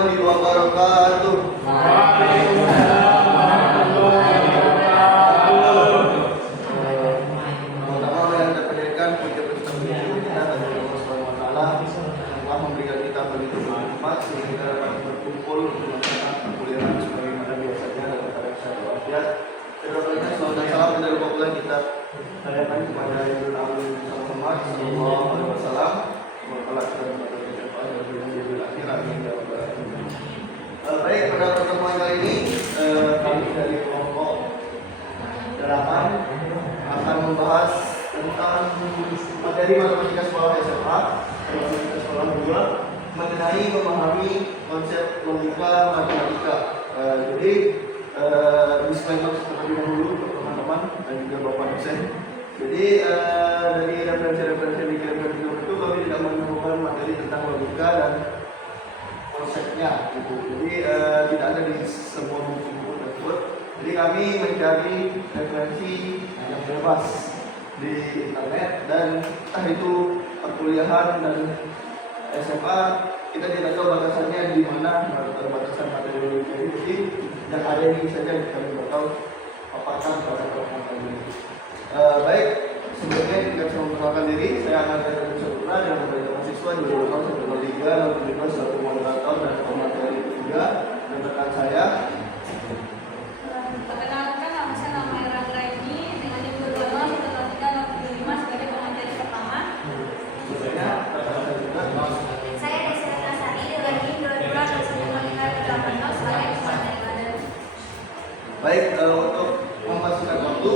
warahmatullahi wabarakatuh. Pertama yang kita panjatkan puji puji kita kepada Allah Subhanahu wa taala yang telah memberikan kita begitu bermanfaat sehingga kita dapat berkumpul untuk melaksanakan perkuliahan sebagaimana biasanya dalam keadaan sehat walafiat. Terutama salawat dan salam dari Rasulullah kita tanyakan kepada Nabi Muhammad sallallahu alaihi wasallam. Semoga kita mendapatkan manfaat dari dunia dan akhirat. Amin ya rabbal alamin. Baik, pada pertemuan kali ini kami dari kelompok 8 akan membahas tentang materi matematika sekolah SMA, matematika sekolah 2, mengenai memahami konsep logika matematika. Jadi disclaimer terlebih dahulu untuk teman-teman dan juga Bapak dosen. Jadi dari referensi-referensi yang dikirimkan itu kami tidak menemukan materi tentang logika dan konsepnya gitu. Jadi tidak ada di semua buku tersebut. Jadi kami mencari referensi yang bebas di internet dan entah itu perkuliahan dan SMA, kita tidak tahu batasannya di mana batasan materi logika ini. Jadi yang ada ini saja yang kami bakal paparkan pada pertemuan ini. Baik, sebelumnya kita bisa memperkenalkan diri. Saya akan dari Sempurna yang memberitahu mahasiswa 2023 selaku moderator dan pemateri ketiga dan rekan saya. Perkenalkan, nama saya Raini dengan judul 2023 sebagai pemateri pertama. Saya Desi Sari dengan judul 2023 sebagai pemateri badan. Baik, untuk memasukkan waktu,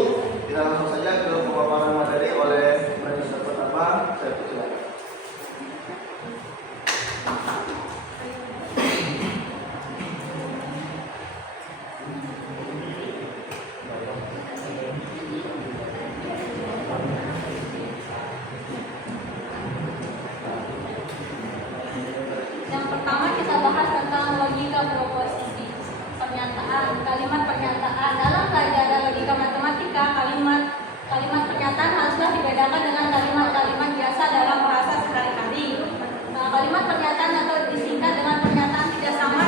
kita langsung saja ke pemaparan materi oleh presenter pertama. Saya persilakan. Yang pertama kita bahas tentang logika proposisi. Kalimat pernyataan. Dalam pelajaran logika matematika, kalimat pernyataan haruslah dibedakan dengan kalimat-kalimat biasa dalam bahasa sehari-hari. Kalimat pernyataan atau disingkat dengan pernyataan tidak sama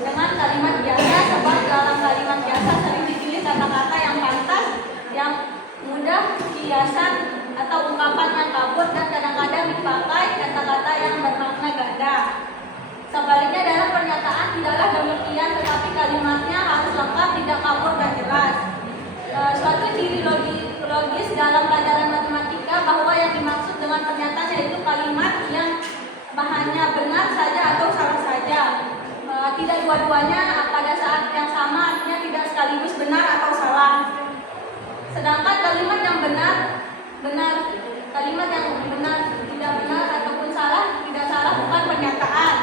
dengan kalimat biasa, sebab dalam kalimat biasa sering dipilih kata-kata yang pantas, yang mudah kiasan atau ungkapan yang kabur, dan kadang-kadang dipakai kata-kata yang bermakna ganda. Sebaliknya dalam pernyataan tidaklah demikian, tetapi kalimatnya harus lengkap, tidak kabur dan jelas. Suatu ciri logis dalam pelajaran matematika bahwa yang dimaksud dengan pernyataan yaitu kalimat yang bahannya benar saja atau salah saja. Tidak dua-duanya pada saat yang sama, artinya tidak sekaligus benar atau salah. Sedangkan kalimat yang benar, kalimat yang benar, tidak benar ataupun salah, tidak salah bukan pernyataan.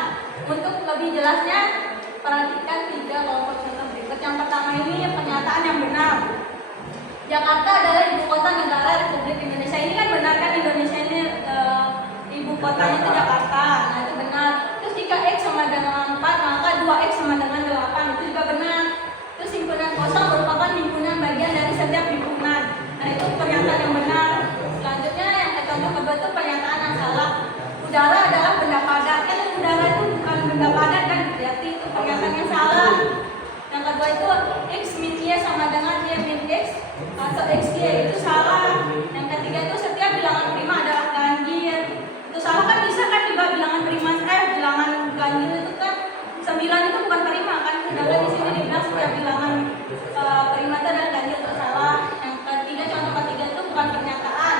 Untuk lebih jelasnya, perhatikan 3 kelompok contoh berikut. Yang pertama ini pernyataan yang benar. Jakarta adalah ibu kota negara Republik Indonesia. Ini kan benar kan, Indonesia ini ibu kotanya itu Jakarta. Nah itu benar. Terus jika X sama dengan 4, maka 2X sama dengan 8. Itu juga benar. Terus himpunan kosong merupakan himpunan bagian dari setiap himpunan. Nah itu pernyataan yang benar. Selanjutnya yang contoh kedua itu pernyataan yang salah. Udara adalah benda padat. Kan udara itu bukan benda padat kan, berarti itu pernyataan yang salah. Yang kedua itu X min Y sama dengan Y min X atau XY, itu salah. Yang ketiga itu setiap bilangan prima adalah ganjil. Itu salah kan, bisa kan juga bilangan prima, bilangan ganjil itu kan 9 itu bukan prima kan. Sedangkan di sini dibilang setiap bilangan prima itu adalah ganjil, itu salah. Yang ketiga, contoh ketiga itu bukan pernyataan.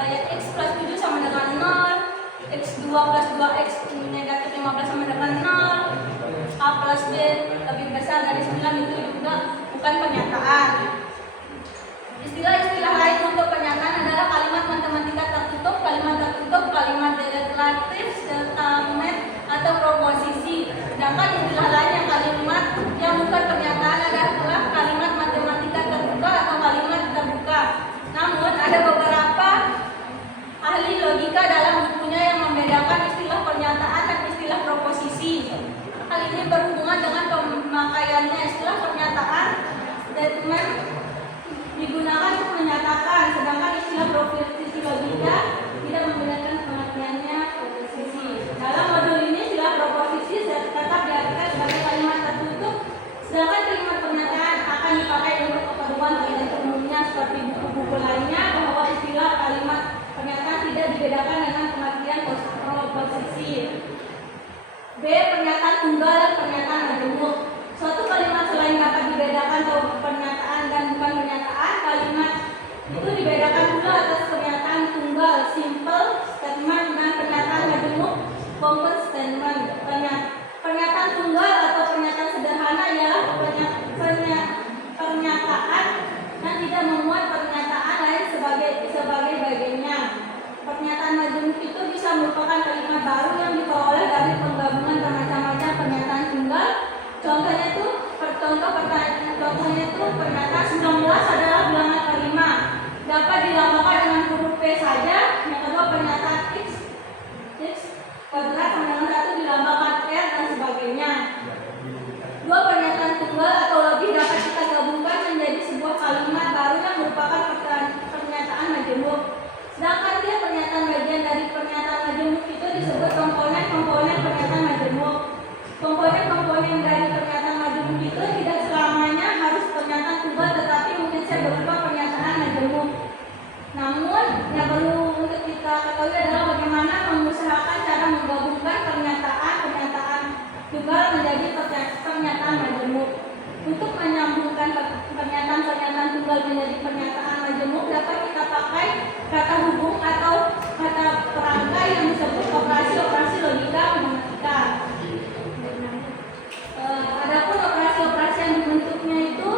Ya X plus 7 sama dengan 0. X2 plus 2X negatif 15 sama dengan 0. A plus B lebih besar dari 9, itu juga bukan pernyataan. Istilah-istilah lain untuk pernyataan adalah kalimat matematika tertutup, kalimat deklaratif, statement atau proposisi. Sedangkan istilah lain yang kalimat yang bukan pernyataan adalah kalimat matematika terbuka atau kalimat terbuka. Namun ada beberapa ahli logika dalam bukunya yang membedakan istilah pernyataan dan istilah proposisi. Hal ini berhubungan dengan pemakaiannya. Istilah pernyataan, statement, digunakan untuk menyatakan, sedangkan istilah proposisi logika tidak membedakan pengertiannya proposisi. Dalam modul ini istilah proposisi tetap dibedakan dengan pengertian posisi. B. Pernyataan tunggal dan pernyataan majemuk. Suatu kalimat selain dapat dibedakan atau pernyataan dan bukan pernyataan, kalimat itu dibedakan pula atas pernyataan tunggal simple statement dan pernyataan majemuk compound statement. Pernyataan tunggal atau pernyataan sederhana ialah pernyataan yang tidak memuat pernyataan lain sebagai bagiannya. Pernyataan majemuk itu bisa merupakan kalimat baru yang diperoleh dari penggabungan bermacam-macam pernyataan tunggal. Contohnya itu pernyataan 19 adalah bilangan kelima, dapat dilambangkan dengan huruf P saja. Yang kedua, pernyataan X kuadrat sama dengan 1 dilambangkan R dan sebagainya. Dua, pernyataan tunggal atau lebih dapat kita gabungkan menjadi sebuah kalimat baru yang merupakan pernyataan majemuk. Sedangkan dia pernyataan bagian dari pernyataan majemuk itu disebut komponen pernyataan majemuk. Komponen dari pernyataan majemuk itu tidak selamanya harus pernyataan tunggal, tetapi mungkin saja berupa pernyataan majemuk. Namun yang perlu untuk kita ketahui adalah bagaimana mengusahakan cara menggabungkan pernyataan tunggal menjadi pernyataan majemuk. Untuk menyambungkan pernyataan tunggal menjadi pernyataan majemuk dapat kita pakai kata hubung atau kata perangkai yang disebut operasi logika matematika. Adapun operasi yang dibentuknya itu,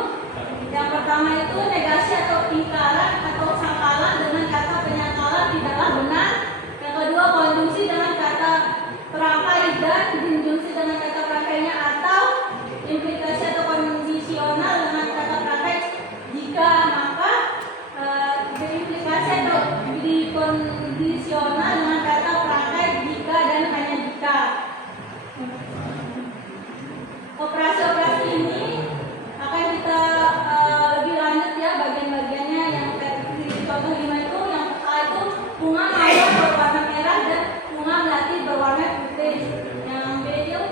yang pertama itu negasi atau ingkaran atau sangkalan dengan kata penyangkalan tidaklah benar. Yang kedua, konjungsi dengan kata perangkai dan disjungsi dengan kata perangkainya, atau implikasi atau kondisional dengan kata perangkai jika, maka berimplikasi atau dikondisional dengan kata perangkai jika dan hanya jika. Operasi-operasi ini akan kita lebih lanjut ya bagian-bagiannya. Yang di contoh 5 itu, yang A itu bunga mawar berwarna merah dan bunga melati berwarna putih. Yang B itu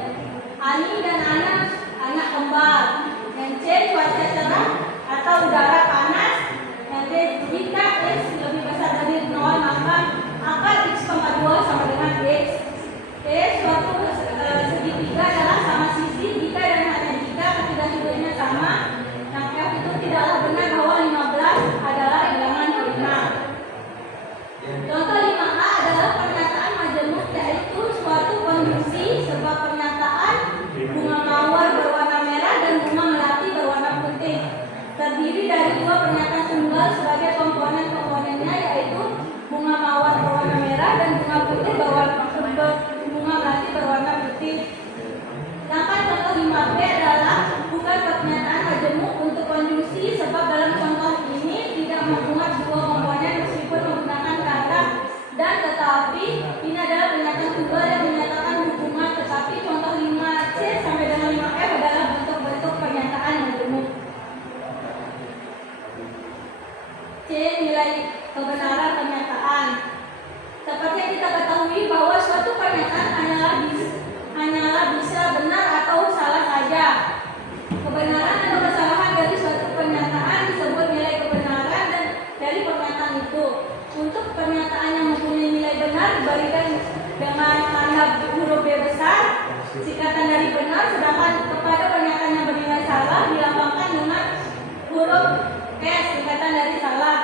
Ani dan anak kembar. Yang C cuaca cerah atau udara panas. Yang D jika X lebih besar dari 0 maka akar X pangkat 2 sama dengan X. E suatu segitiga adalah sama sisi jika dan hanya jika ketiga-tiganya sama. Yang F itu tidaklah benar bahwa 15 adalah bilangan kelima. Contoh 5A adalah pernyataan majemuk, yaitu suatu konjungsi sebuah pernyataan bunga mawar berwarna merah dan bunga melati berwarna putih. Terdiri dari dua pernyataan tunggal sebagai komponen-komponennya, yaitu bunga mawar berwarna merah dan bunga putih bunga melati berwarna putih. Sedangkan contoh 5B adalah bukan pernyataan majemuk untuk konjungsi, sebab dalam contoh ini tidak memuat dua komponen meskipun menggunakan kata dan tetapi. Ini adalah pernyataan tunggal yang menyatakan hubungan, tetapi contoh 5C sampai dengan 5F adalah bentuk-bentuk pernyataan majemuk. C. Nilai kebenaran pernyataan. Seperti yang kita ketahui bahwa suatu pernyataan hanyalah bisa benar atau salah saja. Kebenaran atau kesalahan dari suatu pernyataan disebut nilai kebenaran dan dari pernyataan itu. Untuk pernyataan yang mempunyai nilai benar diberikan dengan tanda huruf B besar, singkatan dari benar, sedangkan kepada pernyataan yang bernilai salah dilambangkan dengan huruf S, singkatan dari salah.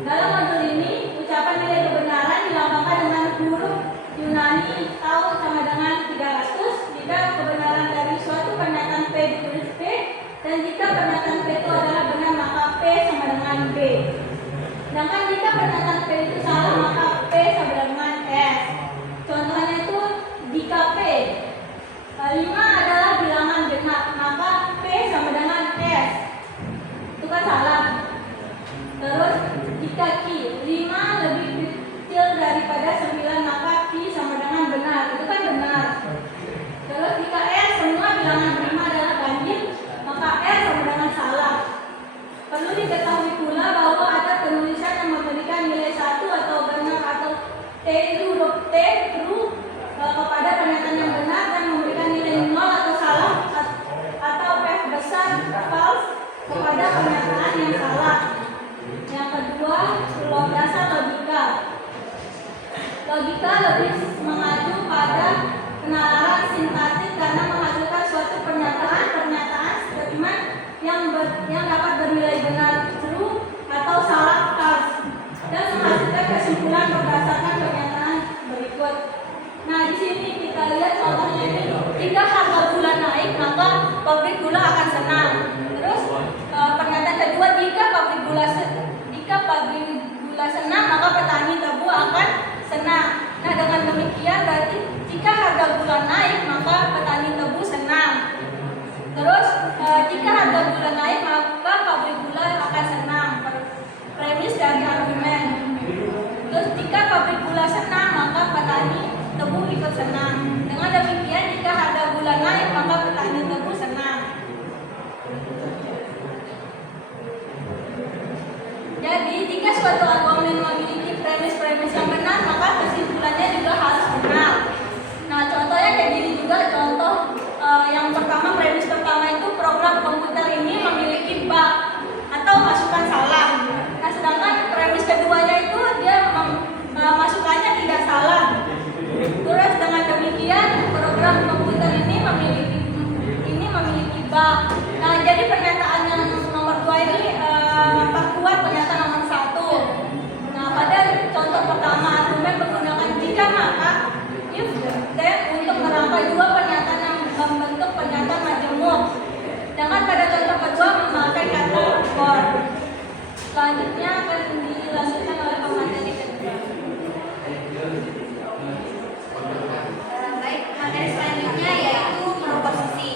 Dalam modul ini, ucapan nilai kebenaran dilambangkan dengan huruf Yunani tau sama dengan 300 jika kebenaran dari suatu pernyataan P ditulis P, dan jika pernyataan P itu adalah benar maka P sama dengan B. Sedangkan jika pernyataan P itu salah maka P sama dengan S. Contohnya itu jika P 5 adalah bilangan genap maka P sama dengan S. Itu kan salah. Terus jika Q 5 lebih kecil daripada 9 maka Q sama dengan benar. Itu kan benar. Terus jika R semua bilangan prima adalah ganjil maka R sama dengan salah. Perlu diketahui pula bahwa ada penulisan yang memberikan nilai 1 atau benar atau T itu huruf T true kepada pernyataan yang benar dan memberikan nilai 0 atau salah, atau F besar false kepada pernyataan yang salah. Yang kedua, dasar logika. logika lebih mengacu pada penalaran sintaktik karena menghasilkan suatu pernyataan statement yang dapat bernilai benar true atau salah false dan menghasilkan kesimpulan berdasarkan pernyataan berikut. Nah, di sini kita lihat contohnya ini, jika harga gula naik maka pabrik gula akan senang. Terus pernyataan kedua, jika pabrik gula senang maka petani tebu akan senang. Nah, dengan demikian berarti jika harga gula naik maka petani tebu senang. Terus jika harga gula naik maka pabrik gula akan senang. Premis dari argumen. Terus jika pabrik gula senang maka petani tebu ikut senang. Dengan demikian jika harga gula naik maka petani tebu senang. Jadi jika suatu argumen memiliki premis-premis yang benar maka kesimpulannya juga harus benar. Nah, contohnya kayak gini juga. Contoh yang pertama, premis pertama itu program komputer ini memiliki bug atau masukan salah. Nah, sedangkan premis keduanya itu dia masukannya tidak salah. Terus dengan demikian program komputer ini memiliki bug. Nah, jadi pernyataan yang nomor 2 ini perkuat pernyataan nomor 1. Nah, pada contoh pertama argumen menggunakan jika maka if then untuk merangkai dua pernyataan yang membentuk pernyataan majemuk. Sedangkan pada contoh kedua memakai kata for. Selanjutnya akan dilanjutkan oleh pemateri kedua. Baik, materi selanjutnya yaitu proposisi.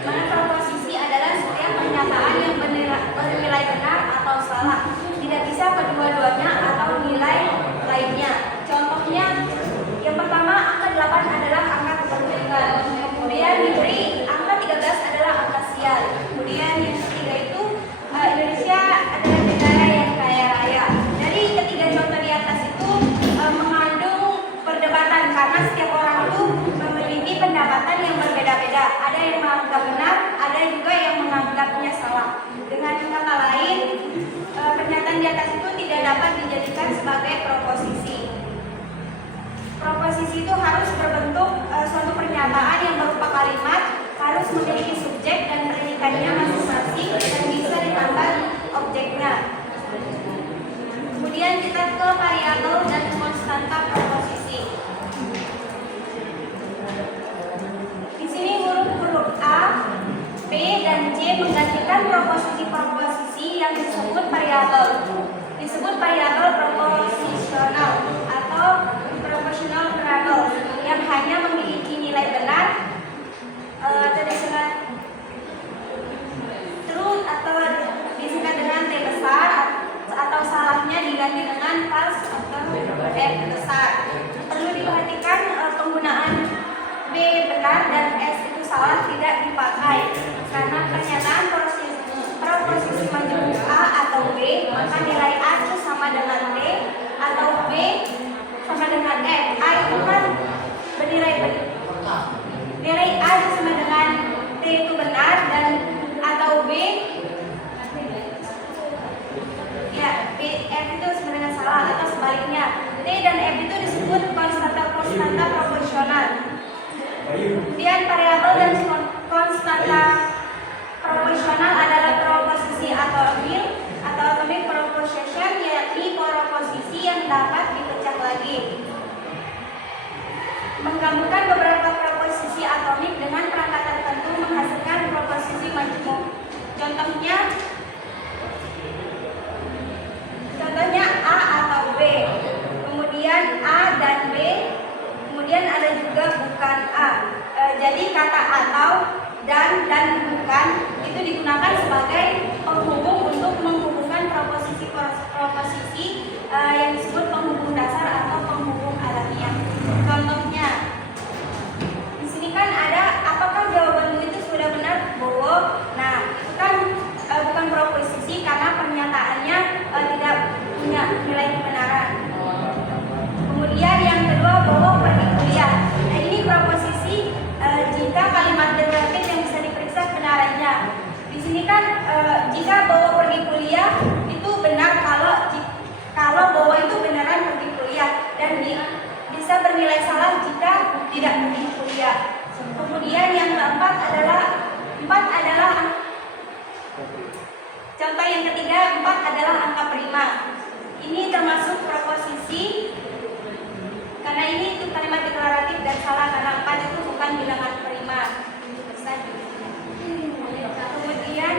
Mana proposisi adalah setiap pernyataan yang bernilai benar atau salah. Tidak bisa kedua-duanya atau nilai lainnya. Contohnya, yang pertama angka 8 adalah angka kepentingan. Kemudian diberi angka 13 adalah angka sial. Kemudian yang ketiga itu Indonesia adalah negara yang kaya raya. Dari ketiga contoh di atas itu mengandung perdebatan karena setiap orang itu memiliki pendapatan yang berbeda-beda. Ada yang menganggap benar, ada juga yang menganggapnya salah. Dengan kata lain, pernyataan di atas itu tidak dapat dijadikan sebagai proposisi. Proposisi itu harus berbentuk suatu pernyataan yang berupa kalimat, harus memiliki subjek dan predikannya masing-masing dan bisa ditambah objeknya. Kemudian kita ke variabel dan konstanta proposisi. Di sini huruf A, B, dan C menggantikan proposisi yang disebut variabel. Disebut variabel proposisional atau proportional variable yang hanya memiliki nilai benar atau disingkat true atau disingkat dengan T besar atau salahnya diganti dengan false atau F besar. Perlu diperhatikan penggunaan B benar dan S itu salah tidak dipakai karena pernyataan proposisi majemuk A atau B maka nilai A itu sama dengan T atau B sama dengan F. A itu kan bernilai nilai A itu sama dengan T itu benar dan atau B ya F itu sama dengan salah atau sebaliknya. T dan F itu disebut konstanta proporsional. Kemudian variabel dan konstanta proporsional adalah proposisi atomic proposition, yakni proposisi yang dapat dipecah lagi. Menggabungkan beberapa proposisi atomik dengan perangkat tertentu menghasilkan proposisi majemuk. Contohnya A atau B, kemudian A dan B, kemudian ada juga bukan A. Jadi kata atau dan bukan itu digunakan sebagai penghubung untuk menghubungkan proposisi yang disebut penghubung dasar atau penghubung alamiah. Contohnya, di sini kan ada apakah jawabanmu itu sudah benar, Bowo? Nah, itu kan bukan proposisi karena pernyataannya tidak punya nilai kebenaran. Kemudian yang kedua, Bowo pergi kuliah. Nah, ini proposisi jika kalimat derivatif yang bisa diperiksa kebenarannya. Di sini kan jika Bowo pergi kuliah itu benar kalau Bowo itu benar 4 adalah contoh yang ketiga, 4 adalah angka prima. Ini termasuk proposisi karena ini itu kalimat deklaratif dan salah karena 4 itu bukan bilangan prima. Kemudian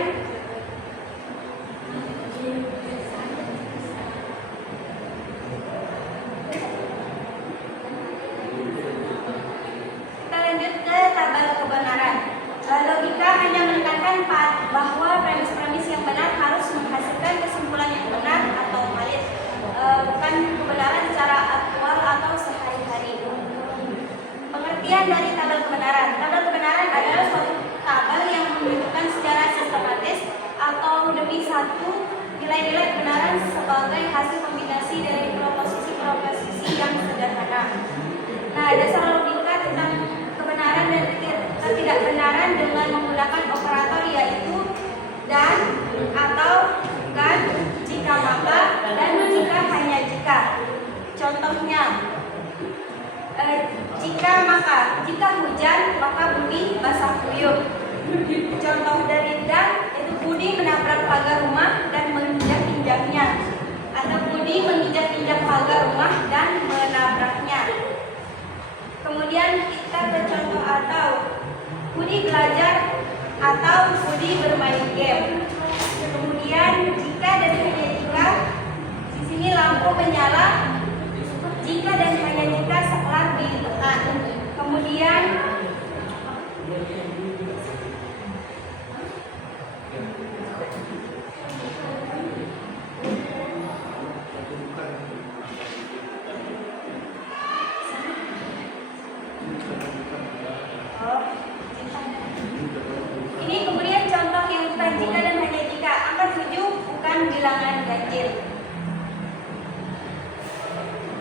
kita lanjut ke tabel kebenaran. Logika hanya menekankan bahwa premis-premis yang benar harus menghasilkan kesimpulan yang benar atau valid, bukan kebenaran secara aktual atau sehari-hari. Pengertian dari tabel kebenaran. Tabel kebenaran adalah suatu tabel yang menunjukkan secara sistematis atau demi satu nilai-nilai kebenaran sebagai hasil kombinasi dari proposisi-proposisi yang sederhana. Nah, dasar logika tentang kebenaran dan ketidakbenaran dengan menggunakan operator yaitu dan, atau, bukan, jika maka, dan jika hanya jika. Contohnya, jika maka, jika hujan maka bumi basah kuyup. Contoh dari dan itu Budi menabrak pagar rumah dan menginjak-injaknya, atau Budi menginjak-injak pagar rumah dan menabraknya. Kemudian kita ke contoh atau Budi belajar atau Budi bermain game. Kemudian jika dan hanya jika, di sini lampu menyala jika dan hanya jika sekelar ditekan. Kemudian ini kemudian contoh yang bukan jika dan hanya jika. Angka 7 bukan bilangan ganjil.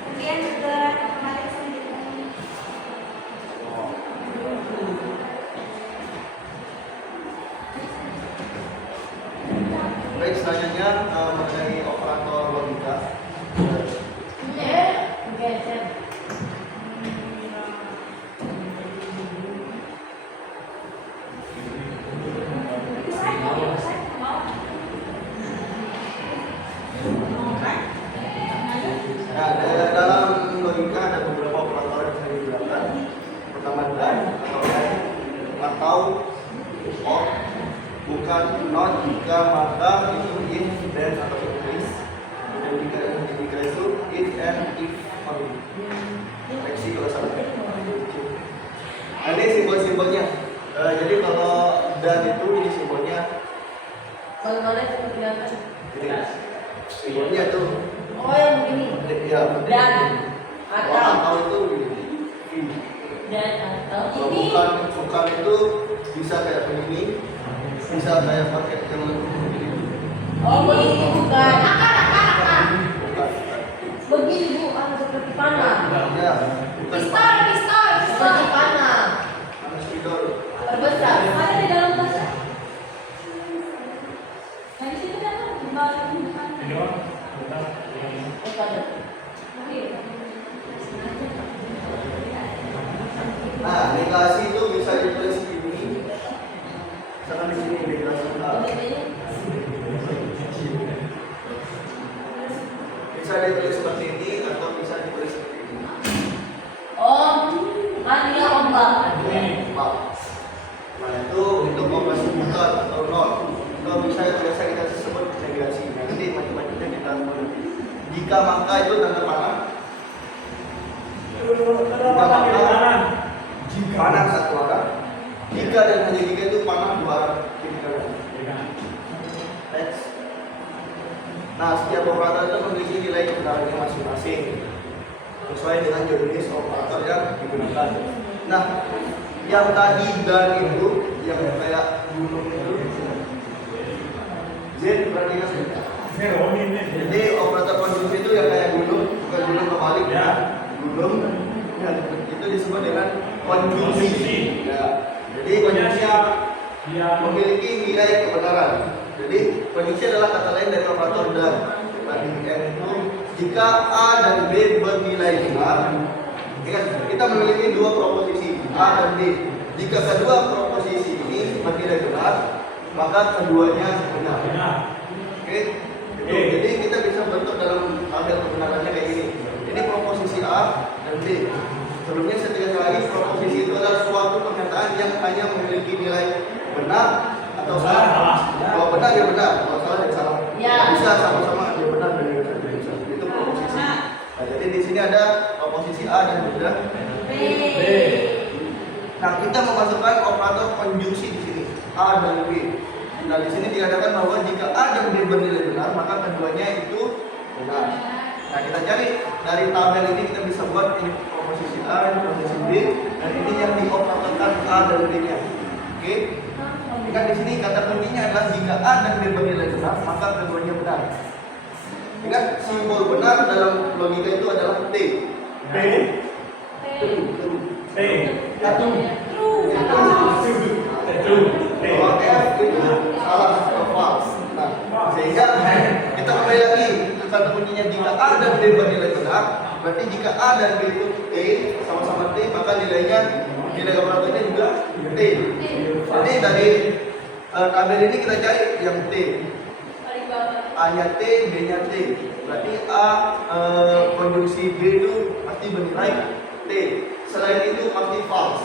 Kemudian ke materi selanjutnya. Baik, selanjutnya mengenai operator logika. Nah, dalam logika ada beberapa operator yang saya digunakan. Pertama dan atau or, bukan, not, jika, maka, itu, if, then, atau if. Dan jika itu if and if only. Koreksi kalau salah. Nah, ini simbol-simbolnya. Jadi kalau dan itu ini simbolnya. Ini simbolnya tuh. Oh, yang begini. Ya, Dan atau itu begini. dan atau Kalau ini. bukan itu bisa kayak begini, bisa kayak pakai yang begini. Oh, begini bukan. Bukan. Begini bu, seperti panah. Ya, bukan. Pistol. Seperti panah. Mana spidol? Terbesar. Ada di dalam bahasa. Nah, di situ kan bahasa bukan. Nah, negasi itu bisa ditulis begini. Misalkan di sini negasi A. Bisa ditulis seperti ini atau bisa ditulis seperti ini. Oh, dia ombak. Maaf. Nah, itu operasi bukan atau not. Kalau bisa biasa kita sebut negasi. Nanti macam-macamnya kita nanti. Jika maka itu tanda panah. Jika maka panah satu arah. Jika dan hanya jika itu panah dua arah. Next. Nah, setiap operator itu memiliki nilai kebenarannya masing-masing sesuai dengan jenis operator yang digunakan. Nah, yang tadi dan itu yang kayak gunung itu Z berarti kan? Jadi operator konjungsi itu yang kayak gunung, bukan gunung kebalik ya. Gunung ya, itu disebut dengan konjungsi. Ya. Jadi konjungsi memiliki nilai kebenaran. Jadi konjungsi adalah kata lain dari operator dan. Tadi N itu jika A dan B bernilai benar, ingat kita memiliki dua proposisi A dan B. Jika kedua proposisi ini bernilai benar, maka keduanya benar. Oke. Itu. Jadi kita bisa bentuk dalam tabel kebenarannya kayak gini. Ini proposisi A dan B. Sebelumnya saya tegaskan lagi, proposisi itu adalah suatu pernyataan yang hanya memiliki nilai benar atau salah. Kalau benar ya benar, kalau salah ya salah. Ya. Bisa sama-sama ada benar dan ada salah. Itu proposisi. Nah, jadi di sini ada proposisi A dan juga B. Nah, kita memasukkan operator konjungsi di sini A dan B. Nah, di sini dikatakan bahwa jika A dan B bernilai benar, maka keduanya itu benar. Nah, kita cari dari tabel ini kita bisa buat ini proposisi A, proposisi B, dan ini yang dioperatorkan A dan B-nya. Oke? Ingat di sini kata kuncinya adalah jika A dan B bernilai benar, maka keduanya benar. Ingat simbol benar dalam logika itu adalah T. B, T, Satu. Kalau F itu salah atau false. Nah, sehingga kita kembali lagi ke kata kuncinya jika A dan B bernilai benar, berarti jika A dan B itu T sama-sama T, maka nilai operatornya juga T. Jadi dari tabel ini kita cari yang T. A-nya T, B-nya T. Berarti A konjungsi B itu pasti bernilai T. Selain itu pasti false.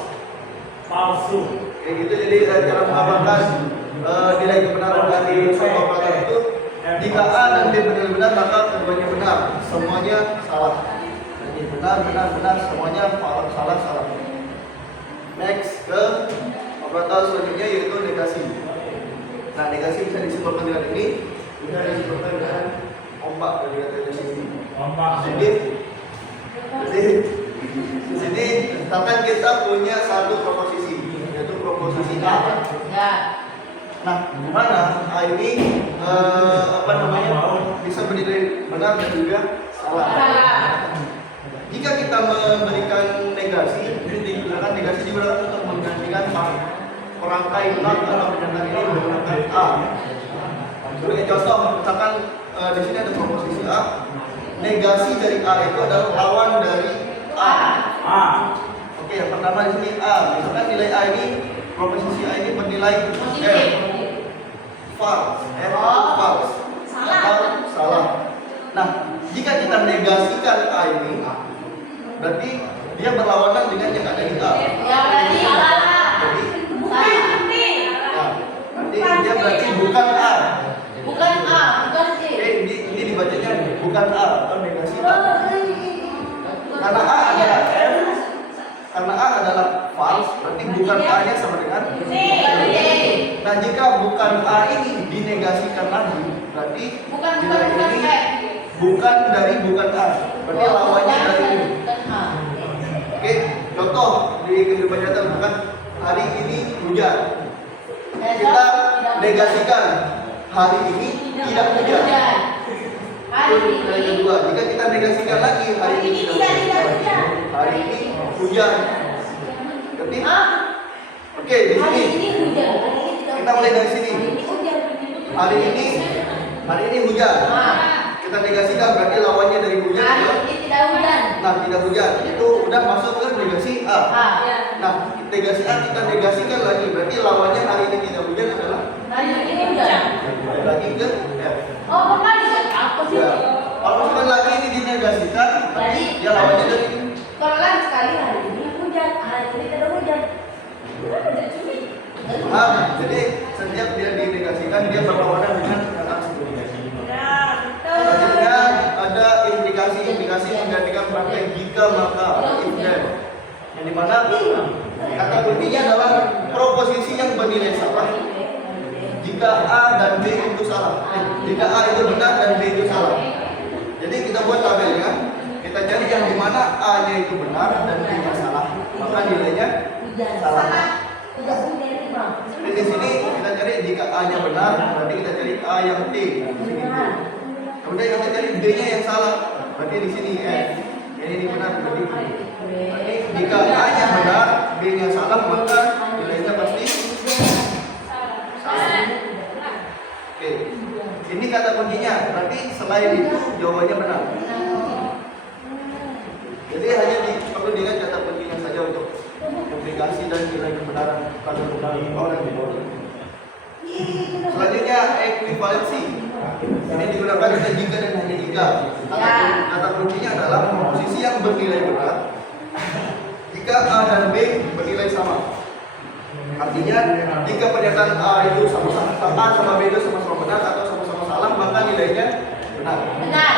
palsu. Kayak gitu, jadi cara mengamalkan nilai kebenaran dari suatu operator itu jika A dan B bernilai benar maka keduanya benar, semuanya salah. Jadi benar, semuanya salah. Next ke operator selanjutnya yaitu negasi. Nah, negasi bisa disimpulkan dengan ini, bisa disimpulkan dengan ombak dari kata sini. Jadi di sini misalkan kita punya satu proposisi, yaitu proposisi A. Ya. Nah, di mana A ini bisa bernilai benar dan juga salah. Jika kita memberikan negasi, digunakan negasi digunakan untuk menggantikan perangkai benar atau pernyataan ini menggunakan A. Sebagai contoh, misalkan di sini ada proposisi A, negasi dari A itu adalah lawan dari A. Oke, yang pertama di sini A. Misalkan nilai A ini, proposisi A ini bernilai F. False. F itu false. Salah. Nah, jika kita negasikan A ini, berarti dia berlawanan dengan yang ada di A. Ya berarti salah. Jadi, Salah. nah, dia berarti bukan A. Bukan A, bukan C. Ini dibacanya bukan A atau negasi A. Karena A adalah F, karena A adalah false, berarti bukan A-nya sama dengan C. Nah, jika bukan A ini dinegasikan lagi, berarti Bukan nilai ini F. bukan dari bukan A, berarti lawannya dari ini. Bukan A. Oke, contoh di kehidupan nyata bukan hari ini hujan. Kita negasikan hari ini tidak hujan. Hari Yang ini kedua, jika kita negasikan lagi hari ini tidak hujan, hari ini hujan. Berarti oke, di hari sini ini hujan. Hari ini tidak kita mulai dari sini. Hari ini hujan. Hari ini hujan. Kita negasikan berarti lawannya dari hujan Hari adalah ini tidak hujan. nah tidak hujan. Itu udah masuk ke negasi A. Nah, negasi A kita negasikan lagi berarti lawannya hari ini tidak hujan adalah Hari ini hujan. lagi ke F. Oh, bukan apa sih? Ya. Kalau misalkan lagi ini dinegasikan, Jadi ya lawannya dari ini. kalau lagi sekali hari ini hujan, hari ini tidak hujan. Jadi setiap dia dinegasikan dia berlawanan dengan kata sebelumnya. Selanjutnya ada implikasi menggantikan perangkai jika maka if then. Yang dimana kata kuncinya adalah proposisi yang bernilai salah jika A dan B itu salah. Jika A itu benar dan B itu salah. Jadi kita buat tabelnya, kita cari yang dimana A-nya itu benar dan B-nya salah, maka nilainya salah. Tidak hujan ini, Bang. Jadi di sini kita cari jika A-nya benar, berarti kita cari A yang T. Di sini. Kemudian kita cari B-nya yang salah, berarti di sini F. Ini benar berarti. Berarti jika A-nya benar, B-nya salah, maka nilainya pasti salah. Oke. Ini kata kuncinya, berarti selain itu jawabannya benar. Jadi hanya perlu diingat kata kuncinya saja untuk implikasi dan nilai kebenaran. Oh, nanti. Selanjutnya ekuivalensi. Ini digunakan untuk jika dan hanya jika. Kata kuncinya adalah posisi yang bernilai benar jika A dan B bernilai sama. Artinya jika pernyataan A itu A sama B itu sama-sama benar atau sama-sama salah, maka nilainya benar. Benar.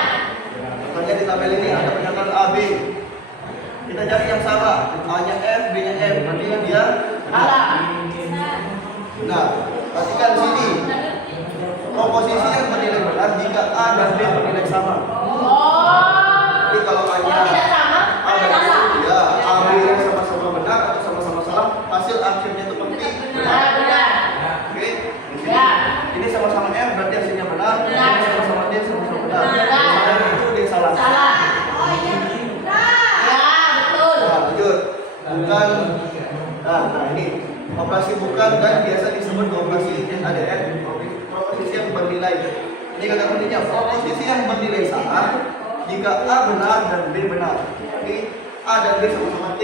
Contohnya di tabel ini ada pernyataan A, B. Kita cari yang sama, A-nya F, B-nya M. Berarti dia Salah. benar. Perhatikan di sini. Proposisi yang bernilai benar jika A dan B bernilai sama. Jadi kalau A-nya Kalau tidak sama, A dan salah. ya, A, B yang sama-sama benar atau sama-sama salah, hasil akhirnya itu pasti benar. Benar. Oke, di sini. Ya. Ini sama-sama M berarti hasilnya benar. Benar. Ini sama-sama D sama-sama benar. Benar. Dan itu dia salah. Salah. Oh iya, benar. Ya, betul. Nah, lanjut. Bukan. Nah, ini operasi bukan dan biasa disebut operasi ADN, proposisi yang bernilai. Ini kata kuncinya, proposisi yang bernilai salah jika A benar dan B benar. Jadi A dan B sama-sama T.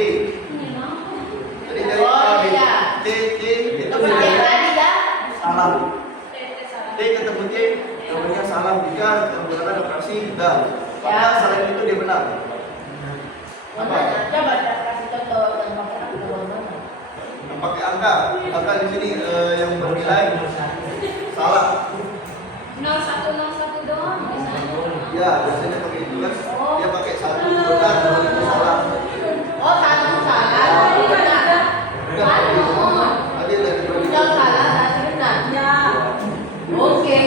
Jadi dari A, B, T itu Seperti yang nilainya tadi ya. salah. T ketemu T, jawabannya salah jika menggunakan operasi dan. Maka selain itu dia benar. Apa? Coba kasih contoh dan pakai apa bagaimana? Yang pakai angka di sini yang bernilai salah. 0101 doang misalnya. Ya, biasanya pakai itu kan. Dia pakai satu benar, dua itu salah. Oh, satu salah, satu benar. Bukan pakai itu. Tadi dari Yang salah, satu benar. Ya. Oke.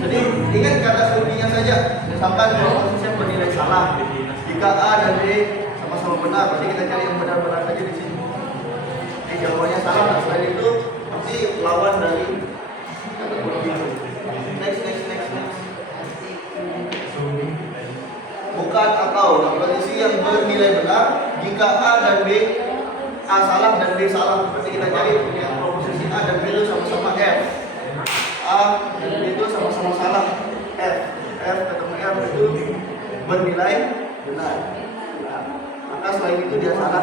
Jadi ingat kata kuncinya saja. Misalkan proposisi yang bernilai salah. Jika A dan B sama-sama benar, berarti kita cari yang benar-benar saja di sini. Jadi jawabannya salah. Nah, selain itu pasti lawan dari kata kunci itu. Next. Bukan atau proposisi yang bernilai benar jika A dan B A salah dan B salah. Berarti kita cari yang proposisi A dan B itu sama-sama F. A dan B itu sama-sama salah. F ketemu F itu bernilai benar. Nah, maka selain itu dia salah.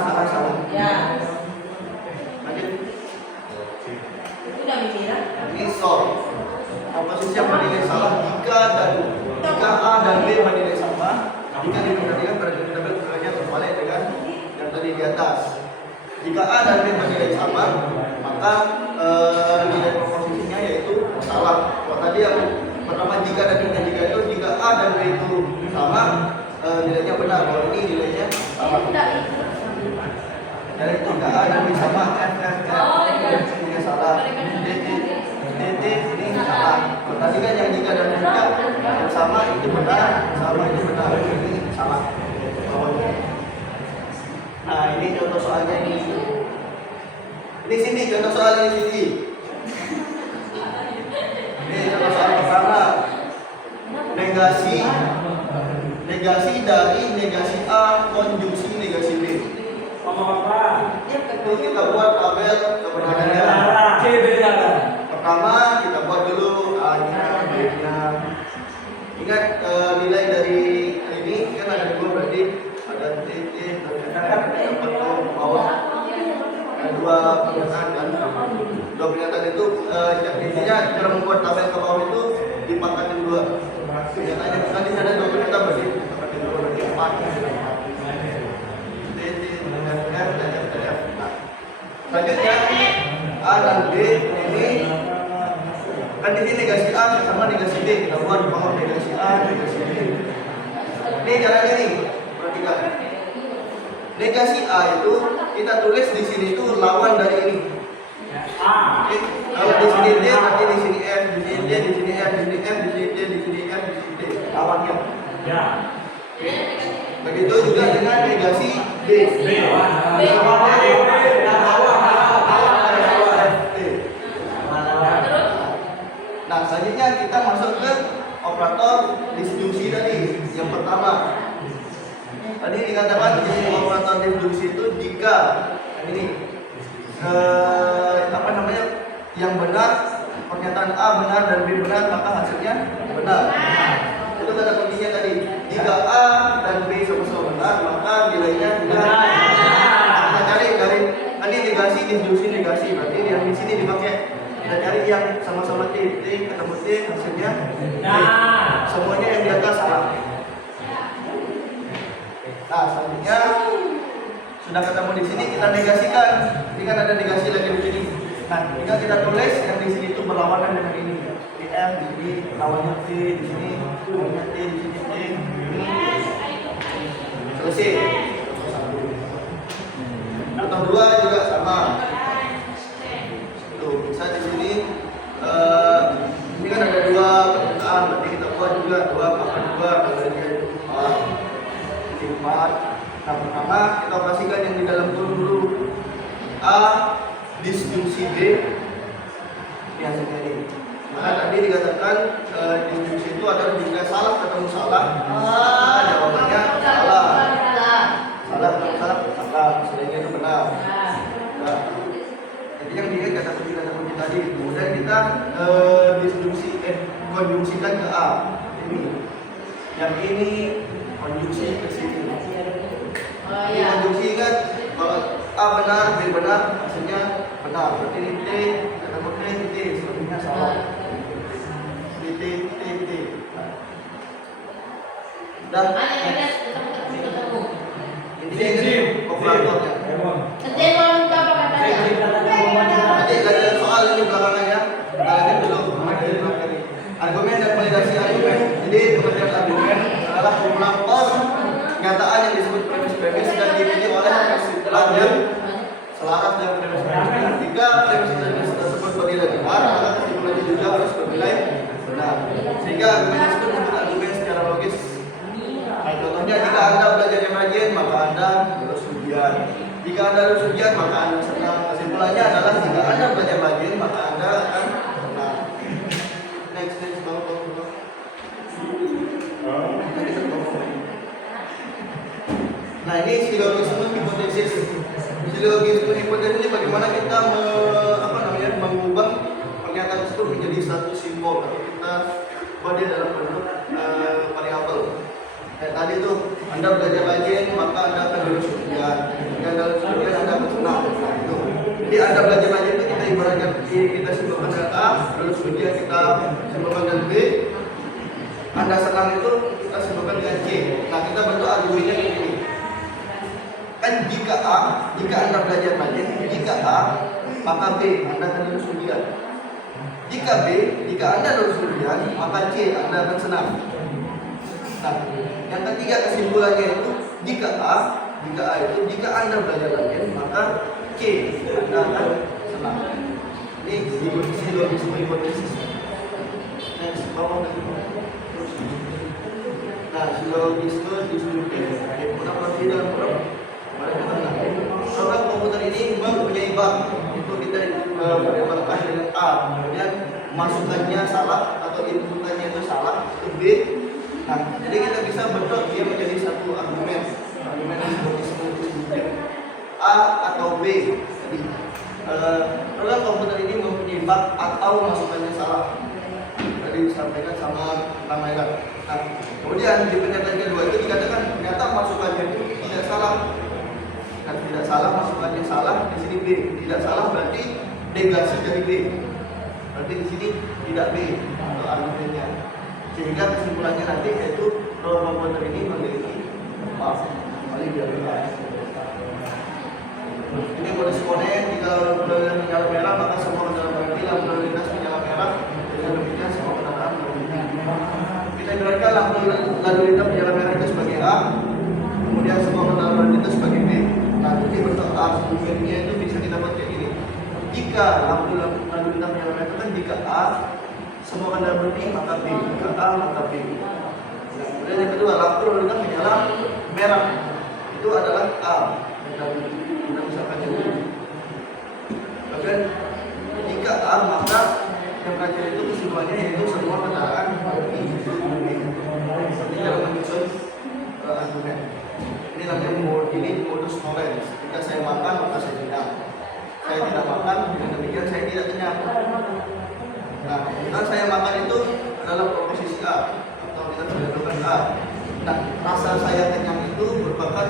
Ya. Lanjut. Sudah bicara. Ini solve. Proposisi yang bernilai salah jika A dan B bernilai sama. Jika dibandingkan pada nilainya berbalik dengan yang tadi di atas. Jika A dan B bernilai sama, maka nilai proposisinya yaitu salah. Kalau tadi yang pertama jika dan jika itu jika A dan B itu sama, nilainya benar. Kalau ini nilainya salah. Dari itu jika A dan B sama, F ini salah. DT ini salah. Kalau tadi kan yang jika dan jika yang sama itu benar, sama itu benar. Ini salah. Nah, ini contoh soalnya ini. Ini sini contoh soalnya di sini. Ini contoh soal pertama. Negasi dari negasi A konjungsi negasi B. Itu kita buat tabel kebenarannya. Pertama kita buat dulu A-nya, B-nya. Ingat nilai dari ini kan ada dua, berarti ada TT dan F ke bawah. Ada dua pernyataan kan. Dua pernyataan itu intinya cara membuat tabel ke bawah itu dipangkatin dua. Pernyataannya kan di sana dua pernyataan, berarti dipangkatin dua, berarti 4. TT dengan F dan F dan F. Nah, selanjutnya A dan B ini kan di sini negasi A sama negasi B, kita buat di bawah negasi A, negasi B. Ini caranya nih, perhatikan. Negasi A itu kita tulis di sini itu lawan dari ini. Oke. Kalau di sini D, berarti di sini F, di sini D, di sini F, di sini F, di sini D, di sini F, di sini D. Lawannya. Oke. Begitu juga dengan negasi B. Nah, selanjutnya kita masuk ke operator disjungsi tadi. Yang pertama, tadi dikatakan di operator disjungsi itu jika ini yang benar, pernyataan A benar dan B benar, maka hasilnya benar. Itu kata kuncinya tadi. Jika A dan B sama-sama benar, maka nilainya benar. Kita cari dari tadi negasi, disjungsi, negasi. dipakai. Kita cari yang sama-sama T, ketemu T, hasilnya T. Nah. Semuanya yang di atas salah. Nah, selanjutnya sudah ketemu di sini, kita negasikan. Ini kan ada negasi lagi di sini. Nah, tinggal kita tulis yang di sini itu berlawanan dengan ini. Di F di sini lawannya T, di sini lawannya T, di sini T. Selesai. Atau dua juga sama. Tuh, bisa di sini. Ini kan ada dua permukaan, berarti kita buat juga dua pangkat dua, kalau jadi 4. Nah, pertama kita operasikan yang di dalam kurung dulu. A disjungsi B ini hasilnya ini. Maka tadi dikatakan disjungsi itu adalah jika salah ketemu salah, jawabannya salah. Salah, sebenarnya itu benar. Nah, jadi yang dia kata kunci tadi. Kemudian kita konjungsikan ke A. Ini. Yang ini konjungsi ke sini. Konjungsi kan kalau A benar, B benar, hasilnya benar. Berarti ini T, ketemu T, sebenarnya salah. T. Dan ini operatornya. Nanti ada soal ini belakangannya. Belakangan dulu materi. Argumen dan validasi argumen. Jadi pengertian argumen adalah melampor kenyataan yang disebut premis dan dimiliki oleh pelajar selaras dengan premis. Jika premis tersebut bernilai benar, maka kesimpulannya juga harus bernilai benar. Sehingga argumen tersebut disebut argumen secara logis. Contohnya, jika Anda belajar yang rajin, maka Anda lulus ujian. Jika Anda lulus ujian, maka Anda senang. Kesimpulannya adalah jika Anda belajar rajin, maka Anda akan senang. Next, bawa. Nah, ini silogisme hipotesis. Silogisme hipotesis ini bagaimana kita mengubah pernyataan tersebut menjadi satu simbol atau kita buat dia dalam bentuk variabel. Tadi tuh Anda belajar rajin, maka Anda akan lulus ujian. Jika Anda lulus ujian, Anda akan senang. Nah, itu. Jadi Anda belajar rajin itu kita ibaratkan kita simpulkan dengan A, lulus ujian kita simpulkan dengan B. Anda senang itu kita simpulkan dengan C. Nah, kita bentuk argumennya begini. Kan jika Anda belajar rajin, jika A, maka B, Anda akan lulus ujian. Jika B, jika Anda lulus ujian, maka C, Anda akan senang. Nah, yang ketiga kesimpulannya itu jika jika Anda belajar rajin, maka C, Anda akan senang. Ini silogisme hipotesis. Next, bawah lagi. Nah, silogisme disjungtif. Kenapa tidak program komputer ini mempunyai bug. Itu kita variabelkan dengan A. Kemudian masukannya salah atau inputannya itu salah, itu B. Nah, jadi kita bisa bentuk dia menjadi satu argumen silogisme disjungtif. A atau B. Jadi program komputer ini mempunyai bug atau masukannya salah. Tadi disampaikan sama Ramailan. Nah, kemudian di pernyataan kedua itu dikatakan ternyata masukannya itu tidak salah. Nah, tidak salah masukannya salah, di sini B. Tidak salah berarti negasi dari B. Berarti di sini tidak B atau argumennya. Sehingga kesimpulannya nanti yaitu program komputer ini memiliki paling biasa. Ini koresponden jika menyala merah maka semua kendaraan berhenti, lampu lalu lintas menyala merah. Dengan demikian semua kendaraan berhenti. Kita ibaratkan lampu lalu lintas menyala merah itu sebagai A, kemudian semua kendaraan berhenti itu sebagai B. Nah, jadi bentuk argumennya itu bisa kita buat kayak gini. Jika lampu lalu lintas menyala merah itu kan jika A, semua kendaraan berhenti maka B. Jika A maka B. Nah, kemudian yang kedua, lampu lalu lintas menyala merah itu adalah A. Dan kita misalkan ini. Kemudian jika A maka yang kaca itu kesimpulannya yaitu semua kendaraan berhenti. Ini cara menyusun argumen. Ini namanya modus tollens. Jika saya makan maka saya kenyang. Saya tidak makan, dengan demikian saya tidak kenyang. Nah, jika saya makan itu adalah proposisi A atau kita sudah lakukan A. Nah, rasa saya kenyang itu merupakan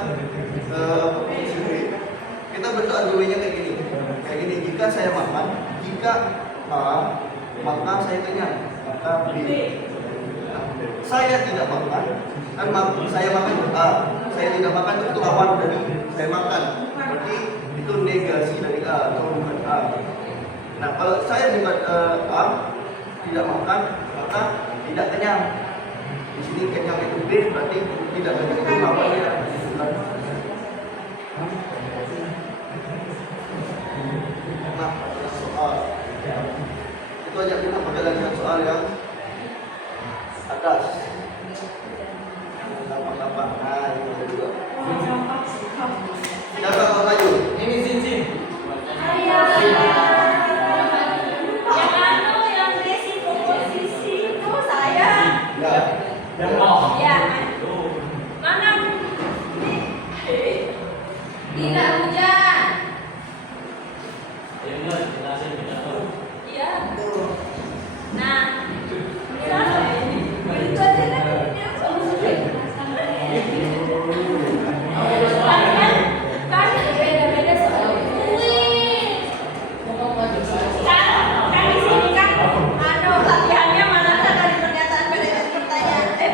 proposisi B. Kita bentuk argumennya kayak gini. Jika saya makan, jika jika A, maka saya kenyang. Maka B. Nah, saya tidak makan, kan saya makan itu A. Saya tidak makan itu lawan dari saya makan. Berarti itu negasi dari A atau bukan A. Nah, kalau saya bukan A, tidak makan, maka tidak kenyang. Di sini kenyang itu B, berarti tidak kenyang itu lawannya. Nah, soal itu aja, kita pakai lagi soal yang atas. Gampang-gampang. Nah, ini ada juga. Siapa mau maju? Ini cincin. Yang resiko posisi itu saya. Ya. Yang mau. Ya. Mana? Tidak hujan. Ini jelasin kita. Iya. Nah, itu aja kan dia kan beda-beda soal kan di sini kan latihannya mana dari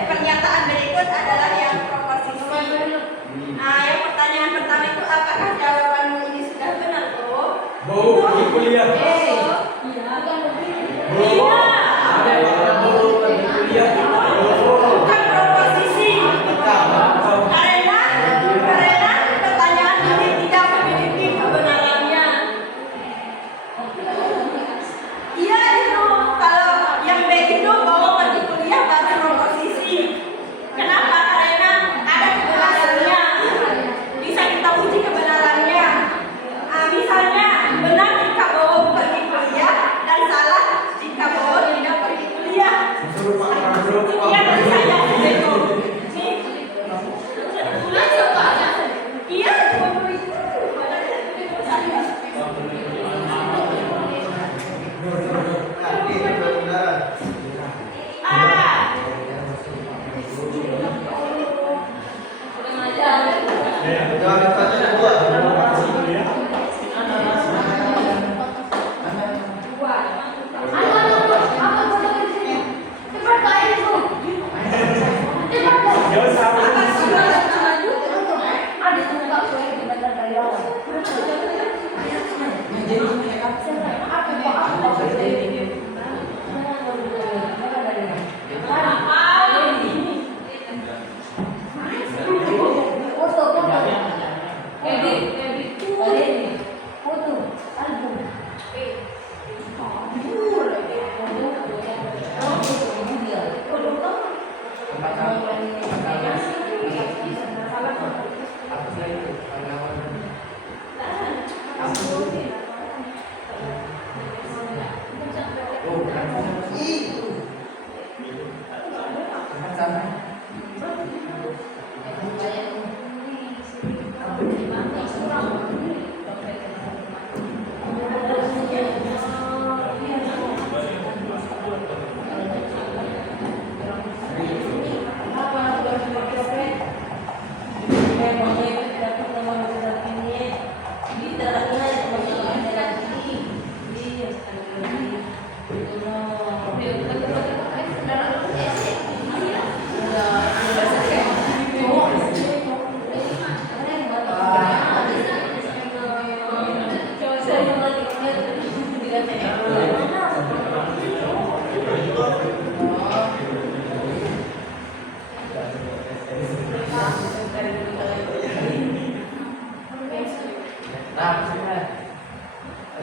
pernyataan berikut adalah yang proposisi. Nah, yang pertanyaan pertama itu apakah jawabanmu ini sudah benar, Bro? Bau di kuliah. Iya. Ada yang bau di kuliah. Bukan proposisi. Karena pertanyaan ini tidak memiliki kebenarannya. Iya itu kalau yang B itu bahwa pergi kuliah baru proposisi. Kenapa? Karena ada kebenarannya. Bisa kita uji kebenarannya. Misalnya benar jika bahwa pergi kuliah dan salah jika bahwa tidak pergi kuliah. Iya dari saya itu. Iya cuma itu. Nah, ini kebenaran. Jawab yang satu dan dua.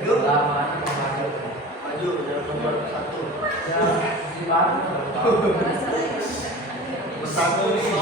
Jauh sama. Ayo. Maju dalam nomor satu. Bersatu ini.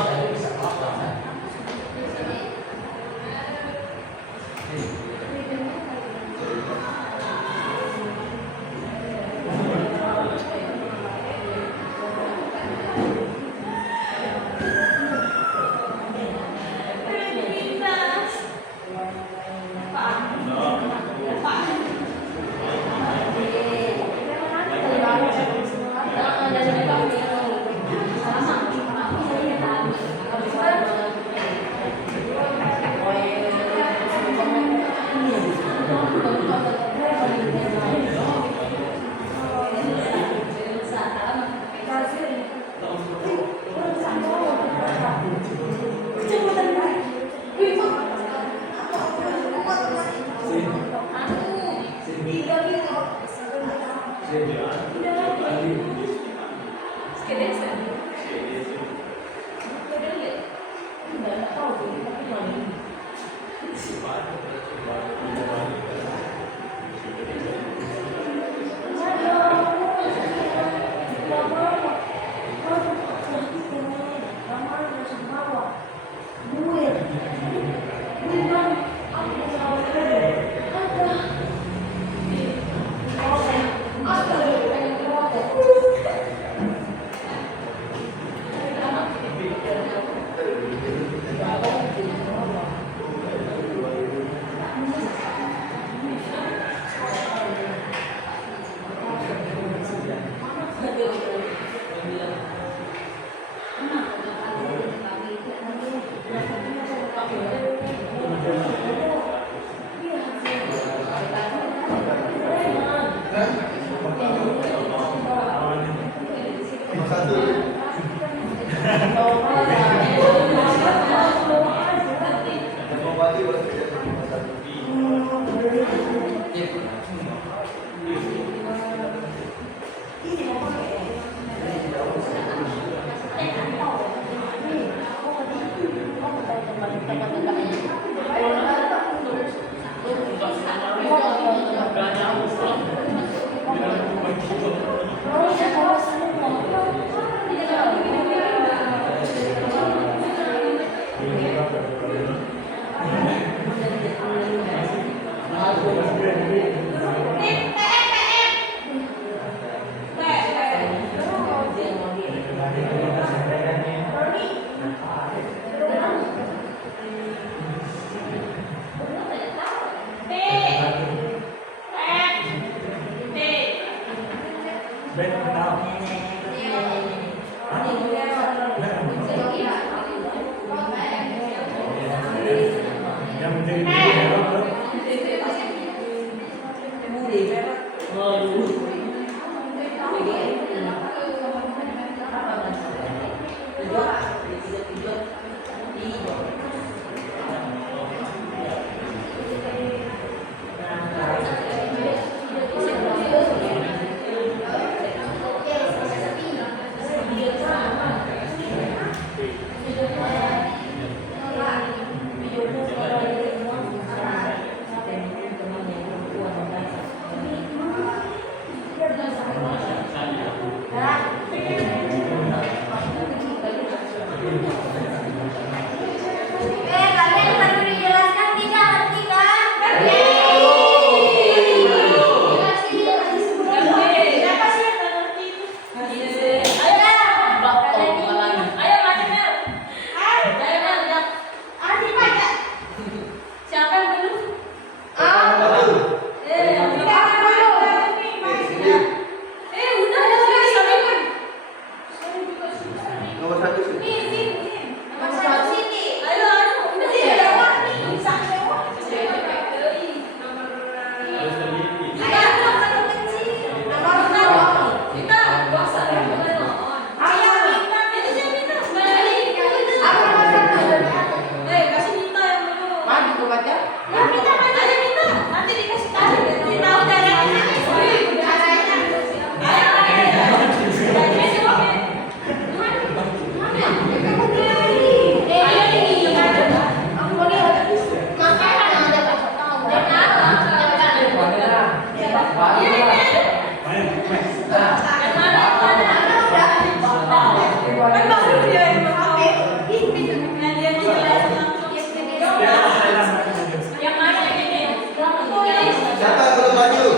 Siapa yang belum maju?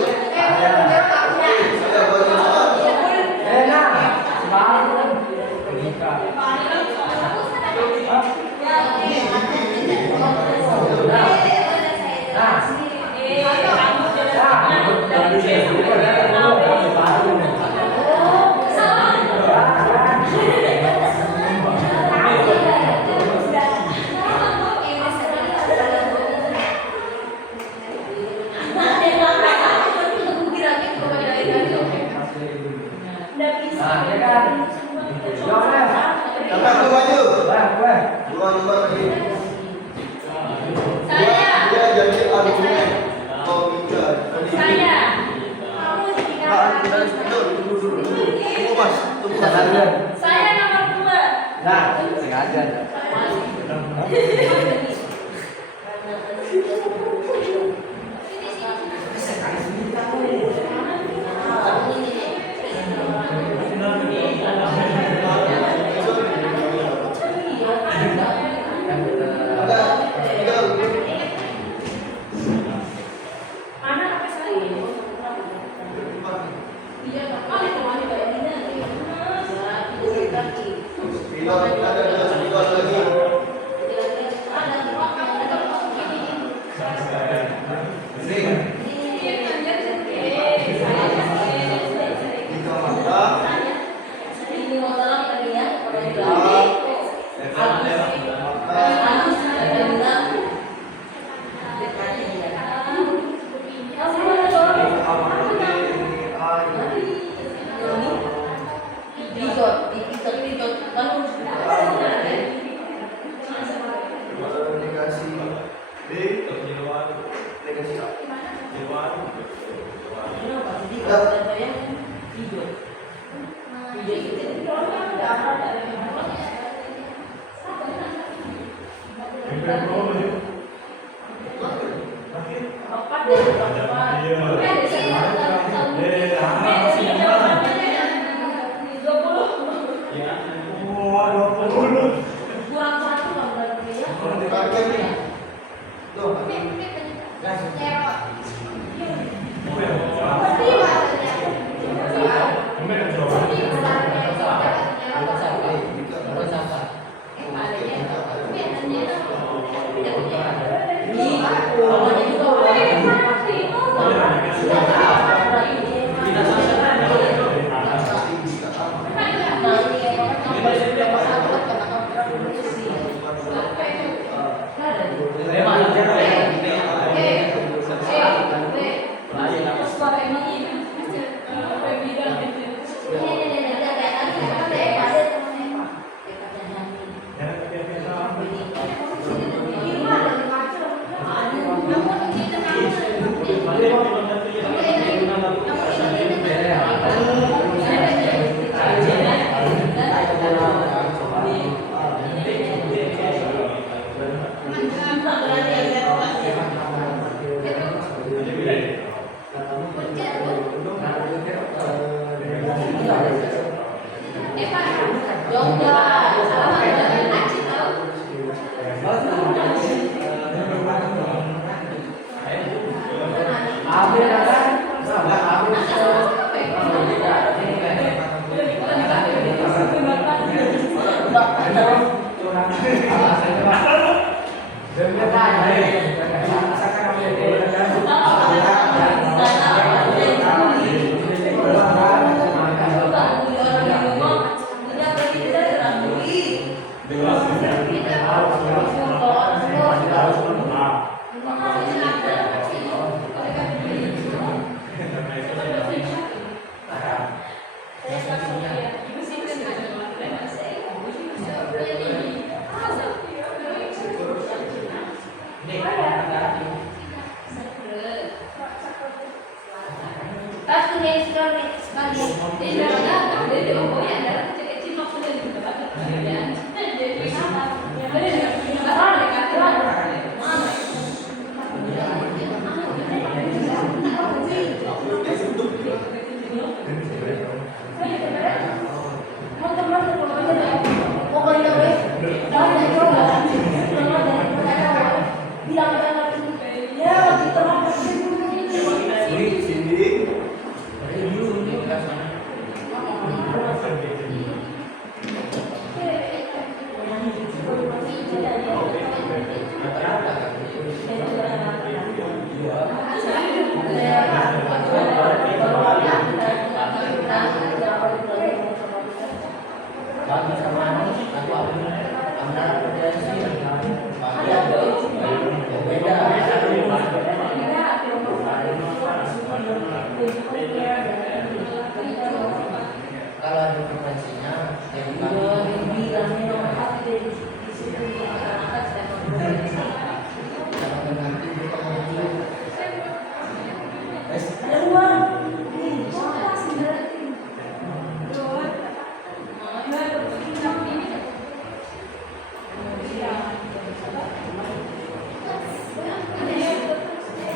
Tidak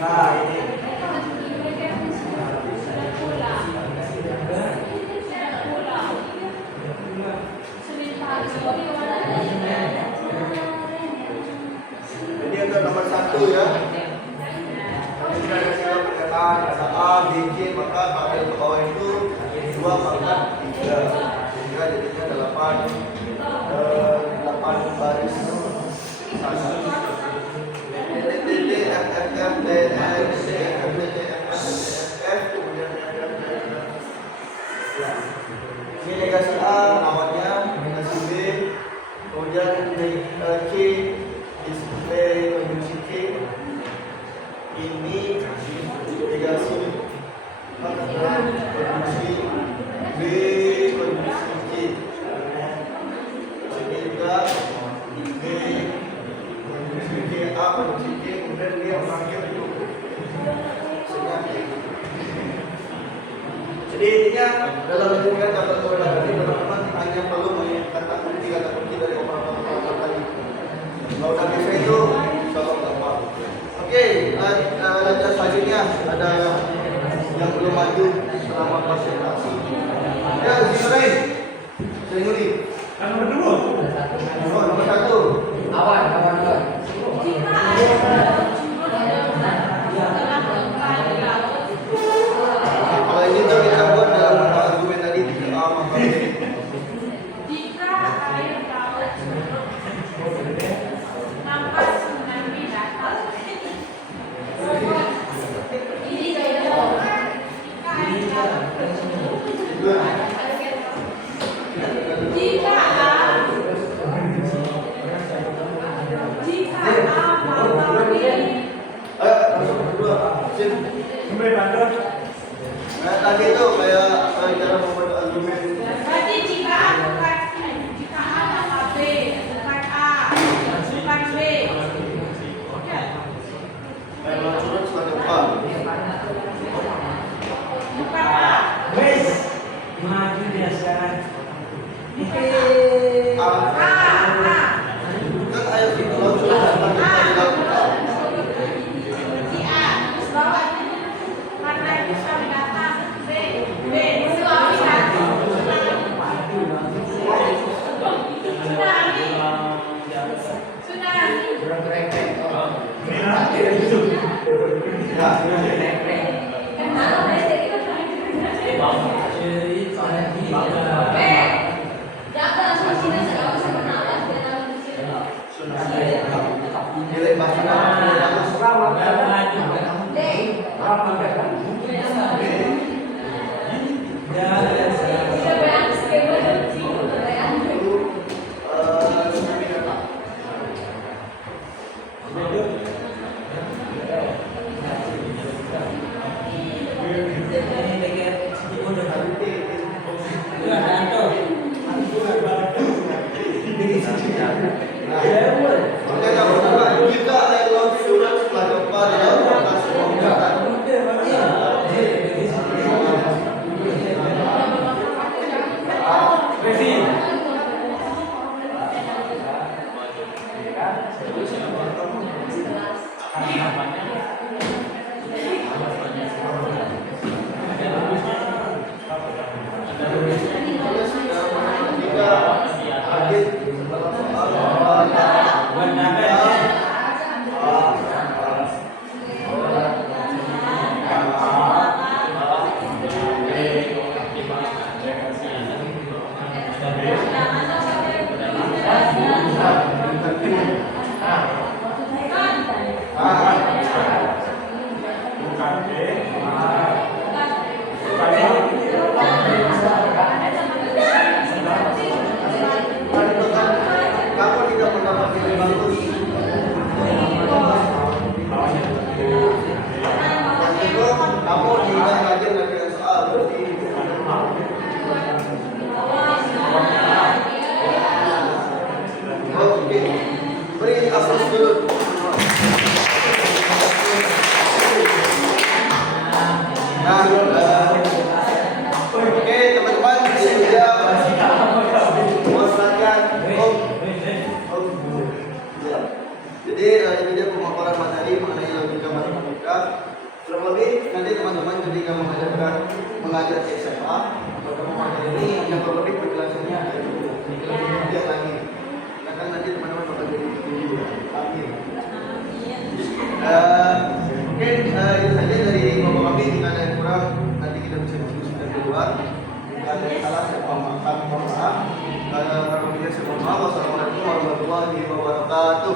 Nah, ini. Jadi untuk nomor 1 ya. Ketika ada segala pernyataan ada A, B, C, maka tabel ke bawah itu 2 pangkat 3. Sehingga jadinya 8 baris 1. D, F, F, F, D, E, D, C, F, D, C, F, F, F, kemudian F, F, D, ya. Ini negasi A namanya, negasi B, kemudian C, display konjungsi C. Ini negasi konjungsi B, konjungsi C. Ini juga B, konjungsi C, A, konjungsi C, kemudian dia mengakhir itu. Jadi intinya dalam menunjukkan tabel kebenaran ini teman-teman hanya perlu mengingat kata kunci dari operator tadi. Kalau udah bisa itu, insyaallah gampang. Oke, lanjut selanjutnya ada yang belum maju selama presentasi. Ya, Zinorin. Zinorin. Nomor 2. Nomor 1. Awan. Kalau ini tuh kita buat dalam argumen tadi 3A maka Jika air laut nampak tsunami datang, ini jika air laut jika masuk kedua. Sip. Nah, tadi itu kayak cara membuat argumen. berarti jika A maka B, bukan A, bukan B. Oke. Kayak curut semacam A. Bukan A. Wes. Maju dia sekarang. A. Kan ayo kita curut semacam A. Si A, terus bawah karena itu sudah datang. B, suami satu. Tsunami. B, jaga suasana segala sebenarnya dalam Nilai bahasa D. Sudah bayang skema sudah bayang. Jika air laut surut setelah gempa di laut atas permukaan. terlebih nanti teman-teman ketika mengajar di SMA atau mengajar ini yang terlebih penjelasannya ada juga lihat lagi karena nanti teman-teman bakal jadi guru. Amin. Mungkin itu saja dari bapak kami. Jika ada yang kurang nanti kita bisa diskusi dan keluar. Jika ada yang salah saya mohon maaf. Kalau saya mohon maaf. Wassalamualaikum warahmatullahi wabarakatuh.